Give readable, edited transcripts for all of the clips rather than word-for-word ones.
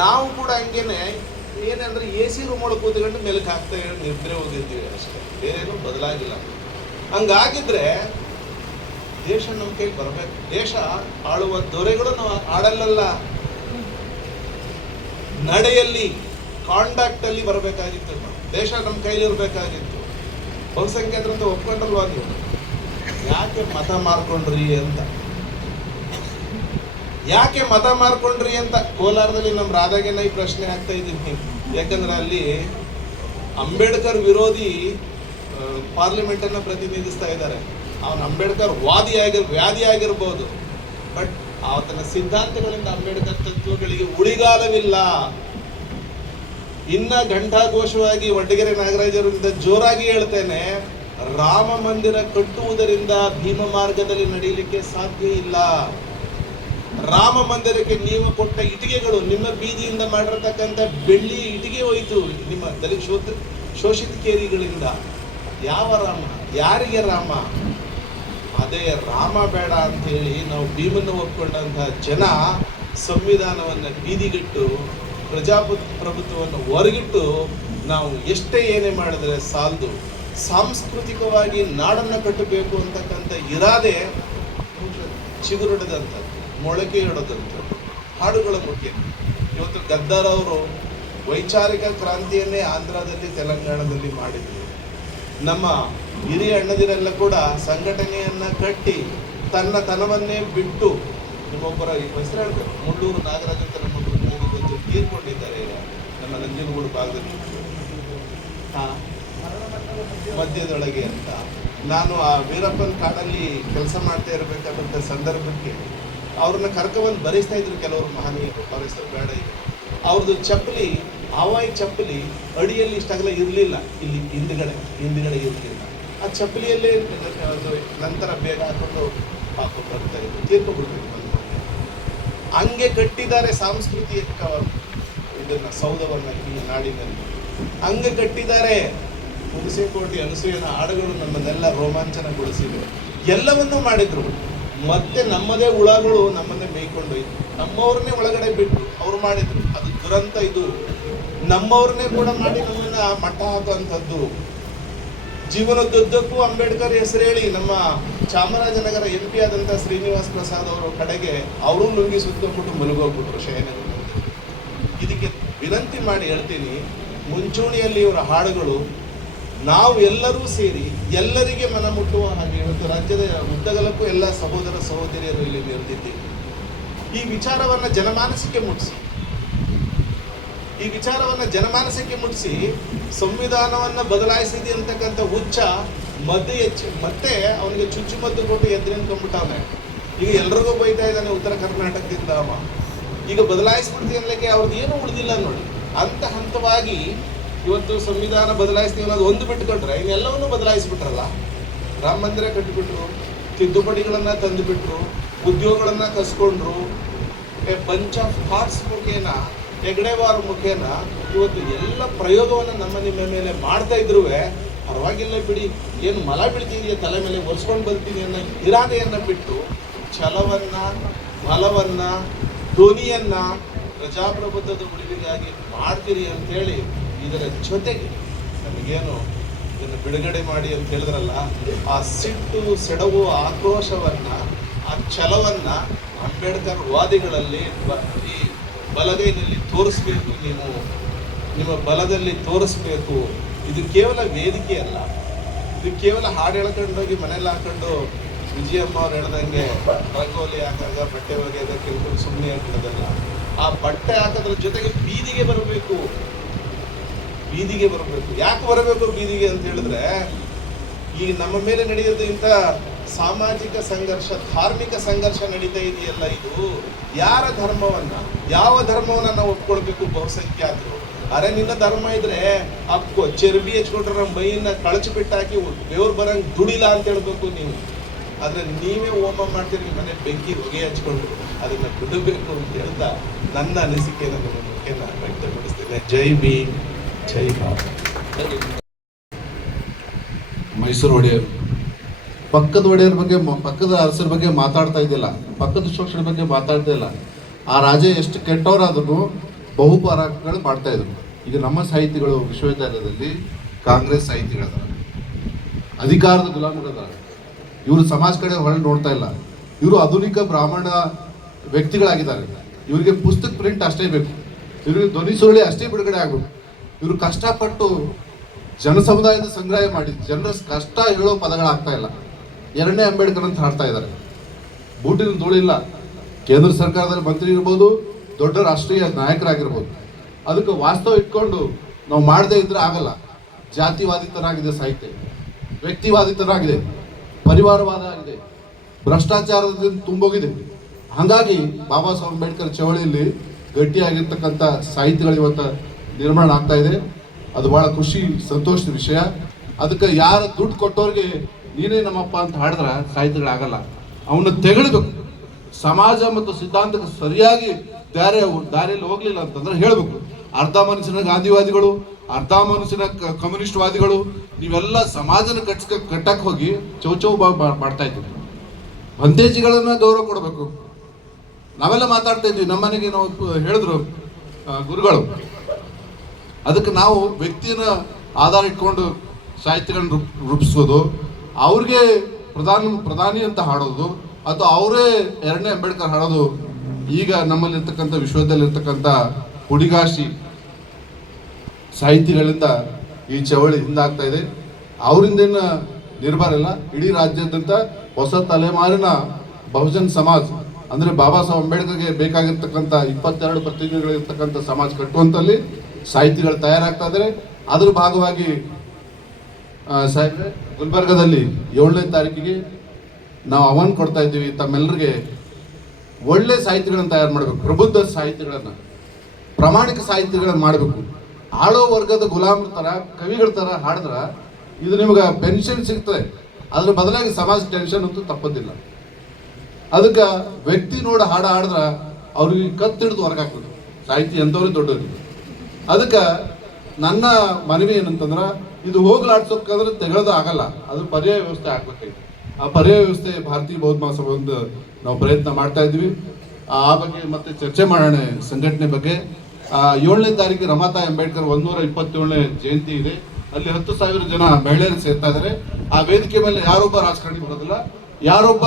ನಾವು ಕೂಡ ಹಂಗೇನೆ ಏನಂದ್ರೆ ಎ ಸಿ ರೂಮ್ ಒಳಗೆ ಕೂತ್ಕೊಂಡು ಮೆಲುಕು ಹಾಕ್ತಾ ನಿದ್ರೆ ಹೋಗಿರ್ತೀವಿ ಅಷ್ಟೇ, ಬೇರೇನು ಬದಲಾಗಿಲ್ಲ. ಹಂಗಾಗಿದ್ರೆ ದೇಶ ನಮ್ಮ ಕೈಗೆ ಬರಬೇಕು. ದೇಶ ಆಳುವ ದೊರೆಗಳು ನಾವು ಆಡಲ್ಲ, ನಡೆಯಲ್ಲಿ ಕಾಂಡಕ್ಟ್ ಅಲ್ಲಿ ಬರಬೇಕಾಗಿತ್ತು. ದೇಶ ನಮ್ಮ ಕೈಲಿರ್ಬೇಕಾಗಿತ್ತು. ಬಹುಸಂಖ್ಯಾತರಂತ ಒಪ್ಕೊಂಡ್ರಲ್ವಾ ನೀವು? ಯಾಕೆ ಮತ ಮಾರ್ಕೊಂಡ್ರಿ ಅಂತ, ಯಾಕೆ ಮತ ಮಾರ್ಕೊಂಡ್ರಿ ಅಂತ ಕೋಲಾರದಲ್ಲಿ ನಮ್ಮ ರಾಧಾಗೆನ ಈ ಪ್ರಶ್ನೆ ಆಗ್ತಾ ಇದ್ದೀನಿ. ಯಾಕಂದ್ರೆ ಅಲ್ಲಿ ಅಂಬೇಡ್ಕರ್ ವಿರೋಧಿ ಪಾರ್ಲಿಮೆಂಟ್ ಅನ್ನ ಪ್ರತಿನಿಧಿಸ್ತಾ ಇದ್ದಾರೆ. ಅವನು ಅಂಬೇಡ್ಕರ್ ವ್ಯಾಧಿ ಆಗಿರ್ಬೋದು, ಬಟ್ ಆತನ ಸಿದ್ಧಾಂತಗಳಿಂದ ಅಂಬೇಡ್ಕರ್ ತತ್ವಗಳಿಗೆ ಉಳಿಗಾಲವಿಲ್ಲ. ಇನ್ನ ಘಂಟಾಘೋಷವಾಗಿ ವಡ್ಡಗೆರೆ ನಾಗರಾಜರಿಂದ ಜೋರಾಗಿ ಹೇಳ್ತೇನೆ, ರಾಮ ಮಂದಿರ ಕಟ್ಟುವುದರಿಂದ ಭೀಮ ಮಾರ್ಗದಲ್ಲಿ ನಡೆಯಲಿಕ್ಕೆ ಸಾಧ್ಯ ಇಲ್ಲ. ರಾಮ ಮಂದಿರಕ್ಕೆ ನೀವು ಕೊಟ್ಟ ಇಟಿಗೆಗಳು, ನಿಮ್ಮ ಬೀದಿಯಿಂದ ಮಾಡಿರತಕ್ಕಂಥ ಬೆಳ್ಳಿ ಇಟಿಗೆ ಹೋಯಿತು ನಿಮ್ಮ ದಲಿತ ಶೋಷಿತ ಕೇರಿಗಳಿಂದ. ಯಾವ ರಾಮ? ಯಾರಿಗೆ ರಾಮ? ಅದೇ ರಾಮ ಬೇಡ ಅಂತ ಹೇಳಿ ನಾವು ಭೀಮನ್ನು ಒಪ್ಕೊಂಡಂತಹ ಜನ ಸಂವಿಧಾನವನ್ನು ಬೀದಿಗಿಟ್ಟು ಪ್ರಜಾಪ್ರಭುತ್ವವನ್ನು ಹೊರಗಿಟ್ಟು ನಾವು ಎಷ್ಟೇ ಏನೇ ಮಾಡಿದ್ರೆ ಸಾಲದು. ಸಾಂಸ್ಕೃತಿಕವಾಗಿ ನಾಡನ್ನು ಕಟ್ಟಬೇಕು ಅಂತಕ್ಕಂಥ ಇರಾದೆ ಚಿಗುರೊಡೆದಂಥದ್ದು, ಮೊಳಕೆ ಇಡೋದಂಥದ್ದು ಹಾಡುಗಳ ಮುಖ್ಯ. ಇವತ್ತು ಗದ್ದಾರ್ ಅವರು ವೈಚಾರಿಕ ಕ್ರಾಂತಿಯನ್ನೇ ಆಂಧ್ರದಲ್ಲಿ ತೆಲಂಗಾಣದಲ್ಲಿ ಮಾಡಿದ್ರು. ನಮ್ಮ ಹಿರಿಯ ಅಣ್ಣದಿರೆಲ್ಲ ಕೂಡ ಸಂಘಟನೆಯನ್ನ ಕಟ್ಟಿ ತನ್ನ ತನವನ್ನೇ ಬಿಟ್ಟು, ನಿಮ್ಮೊಬ್ಬರ ಹೆಸರು ಹೇಳ್ಬೇಕು, ಮುಳ್ಳೂರು ನಾಗರಾಜ್ ಅಂತ ನಮ್ಮೊಬ್ಬರು ನನಗೆ ಗೊತ್ತು, ತೀರ್ಕೊಂಡಿದ್ದಾರೆ ನಮ್ಮ ನಂಜನಗೂಡು ಭಾಗದಲ್ಲಿ ಮಧ್ಯದೊಳಗೆ ಅಂತ. ನಾನು ಆ ವೀರಪ್ಪನ ಕಾಡಲ್ಲಿ ಕೆಲಸ ಮಾಡ್ತಾ ಇರಬೇಕಾದಂಥ ಸಂದರ್ಭಕ್ಕೆ ಅವ್ರನ್ನ ಕರ್ಕೊಂಡ್ಬಂದು ಬರೆಸ್ತಾ ಇದ್ರು ಕೆಲವರು ಮಹನೀಯರು, ಅವ್ರ ಹೆಸರು ಬೇಡ ಇದೆ. ಅವ್ರದ್ದು ಚಪ್ಪಲಿ, ಹವಾಯಿ ಚಪ್ಪಲಿ ಅಡಿಯಲ್ಲಿ ಇಷ್ಟಾಗಲ ಇರಲಿಲ್ಲ, ಇಲ್ಲಿ ಹಿಂದ್ಗಡೆ ಇರಲಿಲ್ಲ. ಆ ಚಪ್ಪಲಿಯಲ್ಲೇ ನಂತರ ಬೇಗ ಹಾಕೊಂಡು ಬರ್ತಾ ಇದ್ರು, ತೀರ್ಕೊಂಡ್ಬಿಡ್ಬೇಕು. ಹಂಗೆ ಕಟ್ಟಿದ್ದಾರೆ ಸಾಂಸ್ಕೃತಿಕ ಇದನ್ನ, ಸೌಧವನ್ನ ಈ ನಾಡಿನಲ್ಲಿ ಹಂಗೆ ಕಟ್ಟಿದ್ದಾರೆ. ಹುಣಸೇಕೋಟೆ ಅನಸೂಯನ ಹಾಡುಗಳು ನಮ್ಮನ್ನೆಲ್ಲ ರೋಮಾಂಚನಗೊಳಿಸಿವೆ, ಎಲ್ಲವನ್ನೂ ಮಾಡಿದ್ರು. ಮತ್ತೆ ನಮ್ಮದೇ ಹುಳಗಳು ನಮ್ಮನ್ನೇ ಮೇಯ್ಕೊಂಡೋಯ್ತು, ನಮ್ಮವ್ರನ್ನೇ ಒಳಗಡೆ ಬಿಟ್ಟು ಅವ್ರು ಮಾಡಿದ್ರು. ಅದು ದುರಂತ. ಇದು ನಮ್ಮವ್ರನ್ನೇ ಕೂಡ ಮಾಡಿ ನಮ್ಮನ್ನ ಮಟ್ಟ ಹಾಕುವಂಥದ್ದು. ಜೀವನದುದ್ದಕ್ಕೂ ಅಂಬೇಡ್ಕರ್ ಹೆಸರು ಹೇಳಿ ನಮ್ಮ ಚಾಮರಾಜನಗರ MP ಆದಂಥ ಶ್ರೀನಿವಾಸ್ ಪ್ರಸಾದ್ ಅವರು ಕಡೆಗೆ ಅವರು ಲುಂಗಿ ಸುತ್ತಬಿಟ್ಟು ಮಲಗೋಗ್ಬಿಟ್ರು ಶಯನಗಳು. ಇದಕ್ಕೆ ವಿನಂತಿ ಮಾಡಿ ಹೇಳ್ತೀನಿ, ಮುಂಚೂಣಿಯಲ್ಲಿ ಇವರ ಹಾಡುಗಳು ನಾವು ಎಲ್ಲರೂ ಸೇರಿ ಎಲ್ಲರಿಗೆ ಮನ ಮುಟ್ಟುವ ಹಾಗೆ ಇವತ್ತು ರಾಜ್ಯದ ಉದ್ದಗಲಕ್ಕೂ ಎಲ್ಲ ಸಹೋದರ ಸಹೋದರಿಯರು ಇಲ್ಲಿ ನೆರೆದಿದ್ದೀವಿ. ಈ ವಿಚಾರವನ್ನು ಜನಮಾನಸಕ್ಕೆ ಮುಟ್ಟಿಸಿ ಸಂವಿಧಾನವನ್ನು ಬದಲಾಯಿಸಿದೆ ಅಂತಕ್ಕಂಥ ಹುಚ್ಚ ಮತ್ತೆ ಅವನಿಗೆ ಚುಚ್ಚುಮದ್ದು ಕೊಟ್ಟು ಎದ್ದು ನಿಂತ್ಕೊಂಡ್ಬಿಟ್ಟವನೆ. ಈಗ ಎಲ್ರಿಗೂ ಬೈತಾ ಇದ್ದಾನೆ ಉತ್ತರ ಕರ್ನಾಟಕದಿಂದ. ಅವ ಈಗ ಬದಲಾಯಿಸ್ಬಿಡ್ತೀವಿ ಅನ್ನಲಿಕ್ಕೆ ಅವ್ರದ್ದು ಏನೂ ಉಳಿದಿಲ್ಲ ನೋಡಿ. ಹಂತವಾಗಿ ಇವತ್ತು ಸಂವಿಧಾನ ಬದಲಾಯಿಸ್ತೀವಿ ಅನ್ನೋದು ಒಂದು ಬಿಟ್ಕೊಂಡ್ರೆ ಇನ್ನೆಲ್ಲವನ್ನೂ ಬದಲಾಯಿಸ್ಬಿಟ್ರಲ್ಲ. ರಾಮ ಮಂದಿರ ಕಟ್ಟಿಬಿಟ್ರು, ತಿದ್ದುಪಡಿಗಳನ್ನು ತಂದುಬಿಟ್ರು, ಉದ್ಯೋಗಗಳನ್ನು ಕಸ್ಕೊಂಡ್ರು. ಬಂಚ್ ಆಫ್ ಥಾಟ್ಸ್ ಮುಖೇನ, ಹೆಗಡೆವಾರ ಮುಖೇನ ಇವತ್ತು ಎಲ್ಲ ಪ್ರಯೋಗವನ್ನು ನಿಮ್ಮ ಮೇಲೆ ಮಾಡ್ತಾ ಇದ್ರು. ಪರವಾಗಿಲ್ಲ ಬಿಡಿ, ಏನು ಮಲ ಬೀಳ್ತಿದೆಯಾ ತಲೆ ಮೇಲೆ ಒರೆಸ್ಕೊಂಡು ಬರ್ತೀನಿ ಅನ್ನೋ ಇರಾದೆಯನ್ನು ಬಿಟ್ಟು ಛಲವನ್ನು, ಬಲವನ್ನು, ಧ್ವನಿಯನ್ನು ಪ್ರಜಾಪ್ರಭುತ್ವದ ಉಳಿವಿಗಾಗಿ ಮಾಡ್ತೀರಿ ಅಂತೇಳಿ ಇದರ ಜೊತೆಗೆ ನಮಗೇನು ಇದನ್ನು ಬಿಡುಗಡೆ ಮಾಡಿ ಅಂತ ಹೇಳಿದ್ರಲ್ಲ, ಆ ಸಿಟ್ಟು, ಸೆಡವು, ಆಕ್ರೋಶವನ್ನು, ಆ ಛಲವನ್ನು ಅಂಬೇಡ್ಕರ್ ವಾದಿಗಳಲ್ಲಿ ಈ ಬಲಗೈನಲ್ಲಿ ತೋರಿಸ್ಬೇಕು. ನೀವು ನಿಮ್ಮ ಬಲದಲ್ಲಿ ತೋರಿಸ್ಬೇಕು. ಇದು ಕೇವಲ ವೇದಿಕೆ ಅಲ್ಲ, ಇದು ಕೇವಲ ಹಾಡು ಹೇಳ್ಕೊಂಡೋಗಿ ಮನೇಲಿ ಹಾಕೊಂಡು ವಿಜಯಮ್ಮ ಅವ್ರು ಹೇಳ್ದಂಗೆ ರಂಗೋಲಿ ಹಾಕಾಗ ಬಟ್ಟೆ ಒಗೆಯಾಗ ಕೇಳ್ಕೊಂಡು ಸುಮ್ಮನೆ ಹಾಕಿರೋದಲ್ಲ. ಆ ಬಟ್ಟೆ ಹಾಕೋದ್ರ ಜೊತೆಗೆ ಬೀದಿಗೆ ಬರಬೇಕು. ಯಾಕೆ ಬರಬೇಕು ಬೀದಿಗೆ ಅಂತ ಹೇಳಿದ್ರೆ, ಈಗ ನಮ್ಮ ಮೇಲೆ ನಡೆಯೋದು ಇಂಥ ಸಾಮಾಜಿಕ ಸಂಘರ್ಷ, ಧಾರ್ಮಿಕ ಸಂಘರ್ಷ ನಡೀತಾ ಇದೆಯಲ್ಲ, ಇದು ಯಾವ ಧರ್ಮವನ್ನ ನಾವು ಒಪ್ಕೊಳ್ಬೇಕು? ಬಹುಸಂಖ್ಯಾತರು ಅರೆ ನಿನ್ನ ಧರ್ಮ ಇದ್ರೆ ಅಪ್ಕೋ ಚರ್ಬಿ ಹಚ್ಕೊಂಡ್ರೆ ನಮ್ಮ ಮೈಯನ್ನ ಕಳಚಿ ಬಿಟ್ಟಾಕಿ ಬೆವ್ರು ಬರಂಗ್ ದುಡಿಲ್ಲ ಅಂತ ಹೇಳ್ಬೇಕು ನೀವು. ಆದ್ರೆ ನೀವೇ ಹೋಮ ಮಾಡ್ತೀರಿ, ಮನೆ ಬೆಂಕಿ ಹೊಗೆ ಹಚ್ಕೊಂಡು. ಅದನ್ನ ಬಿಡಬೇಕು ಅಂತ ಹೇಳ್ತಾ ನನ್ನ ಅನಿಸಿಕೆಯನ್ನು ನಿಮ್ಮ ಮುಖೇನ ವ್ಯಕ್ತಪಡಿಸ್ತೇನೆ. ಜೈ ಭೀಮ್, ಜೈ ಭಾರತ್. ಮೈಸೂರು ಒಡೆಯರು ಪಕ್ಕದ ಒಡೆಯರ ಬಗ್ಗೆ, ಪಕ್ಕದ ಅರಸರ ಬಗ್ಗೆ ಮಾತಾಡ್ತಾ ಇದ್ದಿಲ್ಲ, ಪಕ್ಕದ ಶೋಷಣೆ ಬಗ್ಗೆ ಮಾತಾಡ್ತಾ ಇಲ್ಲ. ಆ ರಾಜ ಎಷ್ಟು ಕೆಟ್ಟವರಾದ್ರೂ ಬಹುಪರಾಗಗಳು ಮಾಡ್ತಾ ಇದ್ರು. ಈಗ ನಮ್ಮ ಸಾಹಿತಿಗಳು ವಿಶ್ವವಿದ್ಯಾಲಯದಲ್ಲಿ ಕಾಂಗ್ರೆಸ್ ಸಾಹಿತಿಗಳದಾರ, ಅಧಿಕಾರದ ಗುಲಾಮಗಳದಾರ. ಇವರು ಸಮಾಜ ಕಡೆ ಹೊರಗೆ ನೋಡ್ತಾ ಇಲ್ಲ. ಇವರು ಆಧುನಿಕ ಬ್ರಾಹ್ಮಣ ವ್ಯಕ್ತಿಗಳಾಗಿದ್ದಾರೆ. ಇವರಿಗೆ ಪುಸ್ತಕ ಪ್ರಿಂಟ್ ಅಷ್ಟೇ ಬೇಕು, ಇವರಿಗೆ ಧ್ವನಿ ಸುರುಳಿ ಅಷ್ಟೇ ಬಿಡುಗಡೆ ಆಗಬೇಕು. ಇವರು ಕಷ್ಟಪಟ್ಟು ಜನ ಸಮುದಾಯದ ಸಂಗ್ರಹ ಮಾಡಿ ಜನರ ಕಷ್ಟ ಹೇಳೋ ಪದಗಳಾಗ್ತಾ ಇಲ್ಲ. ಎರಡನೇ ಅಂಬೇಡ್ಕರ್ ಅಂತ ಹಾಡ್ತಾ ಇದ್ದಾರೆ. ಬೂಟಿನ ಧೂಳಿಲ್ಲ. ಕೇಂದ್ರ ಸರ್ಕಾರದಲ್ಲಿ ಮಂತ್ರಿ ಇರ್ಬೋದು, ದೊಡ್ಡ ರಾಷ್ಟ್ರೀಯ ನಾಯಕರಾಗಿರ್ಬೋದು. ಅದಕ್ಕೆ ವಾಸ್ತವ ಇಟ್ಕೊಂಡು ನಾವು ಮಾಡದೇ ಇದ್ರೆ ಆಗಲ್ಲ. ಜಾತಿವಾದಿತನಾಗಿದೆ ಸಾಹಿತ್ಯ, ವ್ಯಕ್ತಿವಾದಿತನಾಗಿದೆ, ಪರಿವಾರವಾದ ಆಗಿದೆ, ಭ್ರಷ್ಟಾಚಾರದಿಂದ ತುಂಬೋಗಿದೆ. ಹಾಗಾಗಿ ಬಾಬಾ ಸಾಹೇಬ್ ಅಂಬೇಡ್ಕರ್ ಚಳವಳಿಯಲ್ಲಿ ಗಟ್ಟಿಯಾಗಿರ್ತಕ್ಕಂಥ ಸಾಹಿತ್ಯಗಳು ಇವತ್ತು ನಿರ್ಮಾಣ ಆಗ್ತಾ ಇದೆ. ಅದು ಬಹಳ ಖುಷಿ ಸಂತೋಷದ ವಿಷಯ. ಅದಕ್ಕೆ ಯಾರ ದುಡ್ಡು ಕೊಟ್ಟವ್ರಿಗೆ ನೀನೇ ನಮ್ಮಪ್ಪ ಅಂತ ಹಾಡಿದ್ರೆ ಸಾಹಿತ್ಯಗಳಾಗಲ್ಲ. ಅವನ್ನ ತೆಗಳ್ಬೇಕು. ಸಮಾಜ ಮತ್ತು ಸಿದ್ಧಾಂತಕ್ಕೆ ಸರಿಯಾಗಿ ದಾರಿಯಲ್ಲಿ ಹೋಗ್ಲಿಲ್ಲ ಅಂತಂದ್ರೆ ಹೇಳಬೇಕು. ಅರ್ಧ ಮನುಷ್ಯನ ಗಾಂಧಿವಾದಿಗಳು, ಅರ್ಧ ಮನುಷ್ಯನ ಕಮ್ಯುನಿಸ್ಟ್ ವಾದಿಗಳು, ನೀವೆಲ್ಲ ಸಮಾಜನ ಕಟ್ಟಕ್ಕೆ ಹೋಗಿ ಚೌಚೌ ಮಾಡ್ತಾ ಇದ್ದೀವಿ. ಬಂದೇಜಿಗಳನ್ನ ಗೌರವ ಕೊಡಬೇಕು. ನಾವೆಲ್ಲ ಮಾತಾಡ್ತಾ ಇದ್ವಿ, ನಮ್ಮನೆಗೆ ನಾವು ಹೇಳಿದ್ರು ಗುರುಗಳು. ಅದಕ್ಕೆ ನಾವು ವ್ಯಕ್ತಿನ ಆಧಾರ ಇಟ್ಕೊಂಡು ಸಾಹಿತ್ಯಗಳನ್ನ ರೂಪಿಸೋದು, ಅವ್ರಿಗೆ ಪ್ರಧಾನಿ ಅಂತ ಹಾಡೋದು, ಅಥವಾ ಅವರೇ ಎರಡನೇ ಅಂಬೇಡ್ಕರ್ ಹಾಡೋದು ಈಗ ನಮ್ಮಲ್ಲಿರ್ತಕ್ಕಂಥ ವಿಶ್ವದಲ್ಲಿರ್ತಕ್ಕಂಥ ಹುಡಿಗಾಶಿ ಸಾಹಿತಿಗಳಿಂದ ಈ ಚಳವಳಿ ಹಿಂದಾಗ್ತಾ ಇದೆ. ಅವರಿಂದೇನು ನಿರ್ಭರ ಇಲ್ಲ. ಇಡೀ ರಾಜ್ಯಾದ್ಯಂತ ಹೊಸ ತಲೆಮಾರಿನ ಬಹುಜನ್ ಸಮಾಜ್ ಅಂದರೆ ಬಾಬಾ ಸಾಹೇಬ್ ಅಂಬೇಡ್ಕರ್ಗೆ ಬೇಕಾಗಿರ್ತಕ್ಕಂಥ 22 ಪ್ರತಿನಿಧಿಗಳಿರ್ತಕ್ಕಂಥ ಸಮಾಜ ಕಟ್ಟುವಂತಲ್ಲಿ ಸಾಹಿತಿಗಳು ತಯಾರಾಗ್ತಾ ಇದ್ದಾರೆ. ಅದ್ರ ಭಾಗವಾಗಿ ಸಾಹೇಬ್ರೆ, ಗುಲ್ಬರ್ಗದಲ್ಲಿ 7ನೇ ತಾರೀಕಿಗೆ ನಾವು ಆಹ್ವಾನ ಕೊಡ್ತಾ ಇದ್ದೀವಿ. ತಮ್ಮೆಲ್ಲರಿಗೆ ಒಳ್ಳೆ ಸಾಹಿತ್ಯಗಳನ್ನು ತಯಾರು ಮಾಡಬೇಕು, ಪ್ರಬುದ್ಧ ಸಾಹಿತ್ಯಗಳನ್ನು, ಪ್ರಾಮಾಣಿಕ ಸಾಹಿತ್ಯಗಳನ್ನು ಮಾಡಬೇಕು. ಆಳೋ ವರ್ಗದ ಗುಲಾಮರ ಥರ, ಕವಿಗಳ ಥರ ಹಾಡಿದ್ರೆ ಇದು ನಿಮ್ಗೆ ಪೆನ್ಷನ್ ಸಿಗ್ತದೆ, ಅದ್ರ ಬದಲಾಗಿ ಸಮಾಜ ಟೆನ್ಷನ್ ಅಂತೂ ತಪ್ಪೋದಿಲ್ಲ. ಅದಕ್ಕೆ ವ್ಯಕ್ತಿ ನೋಡಿ ಹಾಡಿದ್ರೆ ಅವ್ರಿಗೆ ಕತ್ತಿಡಿದು ಹೊರಗಾಕ್ಬೇಕು. ಸಾಹಿತ್ಯ ಎಂಥವ್ರಿಗೆ ದೊಡ್ಡದು. ಅದಕ್ಕೆ ನನ್ನ ಮನವಿ ಏನಂತಂದ್ರೆ, ಇದು ಹೋಗ್ಲಾಡ್ಸೋಕ್ಕಾದ್ರೆ ತೆಗೆದು ಆಗಲ್ಲ, ಅದು ಪರ್ಯಾಯ ವ್ಯವಸ್ಥೆ ಆಗ್ಬೇಕಾಗಿದೆ. ಆ ಪರ್ಯಾಯ ವ್ಯವಸ್ಥೆ ಭಾರತೀಯ ಬೌದ್ಧ ಮಹಾಸಭೆಯಿಂದ ನಾವು ಪ್ರಯತ್ನ ಮಾಡ್ತಾ ಇದ್ವಿ. ಆ ಬಗ್ಗೆ ಮತ್ತೆ ಚರ್ಚೆ ಮಾಡೋಣ ಸಂಘಟನೆ ಬಗ್ಗೆ. 7ನೇ ತಾರೀಕಿಗೆ ರಮಾತಾಯಿ ಅಂಬೇಡ್ಕರ್ 127ನೇ ಜಯಂತಿ ಇದೆ. ಅಲ್ಲಿ 10,000 ಜನ ಮಹಿಳೆಯರು ಸೇರ್ತಾ ಇದ್ದಾರೆ. ಆ ವೇದಿಕೆ ಮೇಲೆ ಯಾರೊಬ್ಬ ರಾಜಕಾರಣಿ ಬರೋದಿಲ್ಲ, ಯಾರೊಬ್ಬ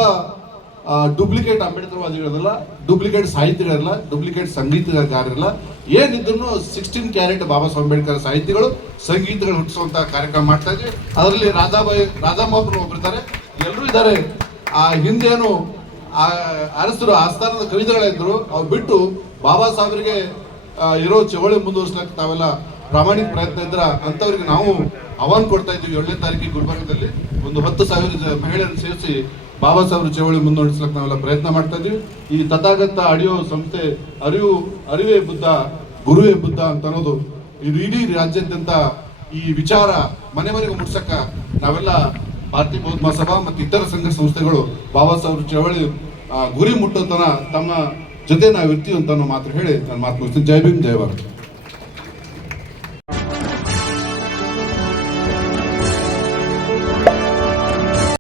ಡೂಪ್ಲಿಕೇಟ್ ಅಂಬೇಡ್ಕರ್ವಾದಿಗಳಿರಲ್ಲ, ಡೂಪ್ಲಿಕೇಟ್ ಸಾಹಿತಿಗಳಿರಲ್ಲ, ಡೂಪ್ಲಿಕೇಟ್ ಸಂಗೀತಗಾರರಿಲ್ಲ. ಏನಿದ್ರು 16 ಕ್ಯಾರೆಟ್ ಬಾಬಾ ಸಾಹೇಬ್ ಅಂಬೇಡ್ಕರ್ ಸಾಹಿತಿಗಳು ಸಂಗೀತಗಳು ಹುಟ್ಟಿಸುವಂತ ಕಾರ್ಯಕ್ರಮ ಮಾಡ್ತಾ ಇದ್ವಿ. ಅದರಲ್ಲಿ ರಾಧಾಮೋಹನ್ ಒಬ್ಬರಿದ್ದಾರೆ, ಎಲ್ಲರೂ ಇದ್ದಾರೆ. ಆ ಹಿಂದೇನು ಅರಸರು ಆಸ್ಥಾನದ ಕವಿತೆಗಳಿದ್ರು, ಅವು ಬಿಟ್ಟು ಬಾಬಾ ಸಾಹೇಬರಿಗೆ ಇರೋ ಚಳವಳಿ ಮುಂದುವರಿಸ್ಲಿಕ್ಕೆ ತಾವೆಲ್ಲ ಪ್ರಾಮಾಣಿಕ ಪ್ರಯತ್ನ ಇದ್ರ ಅಂತವ್ರಿಗೆ ನಾವು ಆಹ್ವಾನ ಕೊಡ್ತಾ ಇದ್ವಿ. 7ನೇ ತಾರೀಕಿಗೆ ಗುಲ್ಬರ್ಗದಲ್ಲಿ ಒಂದು 10,000 ಮಹಿಳೆಯರನ್ನು ಸೇರಿಸಿ ಬಾಬಾ ಸಾಹೇಬ್ರ ಚಳವಳಿ ಮುಂದುವರಿಸ್ಲಿಕ್ಕೆ ನಾವೆಲ್ಲ ಪ್ರಯತ್ನ ಮಾಡ್ತಾ ಇದ್ವಿ. ಈ ತಥಾಗತ ಆಡಿಯೋ ಸಂಸ್ಥೆ ಅರಿವೇ ಬುದ್ಧ ಗುರುವೇ ಬುದ್ಧ ಅಂತ ಅನ್ನೋದು ಇದು ಇಡೀ ರಾಜ್ಯಾದ್ಯಂತ ಈ ವಿಚಾರ ಮನೆ ಮನೆಗೆ ಮುಟ್ಸಕ್ಕ ನಾವೆಲ್ಲ ಭಾರತೀಯ ಬೌದ್ಧ ಮಹಾಸಭಾ ಮತ್ತು ಇತರ ಸಂಘ ಸಂಸ್ಥೆಗಳು ಬಾಬಾ ಸಾಹೇಬ್ರ ಚಳವಳಿ ಗುರಿ ಮುಟ್ಟೋತನ ತಮ್ಮ ಜೊತೆ ನಾವು ಇರ್ತೀವಿ ಅಂತ ಮಾತ್ರ ಹೇಳಿ ನಾನು ಮಾತು ಮುಗಿಸ್ತೀನಿ. ಜೈ ಭೀಮ್, ಜೈ ಭಾರತ್.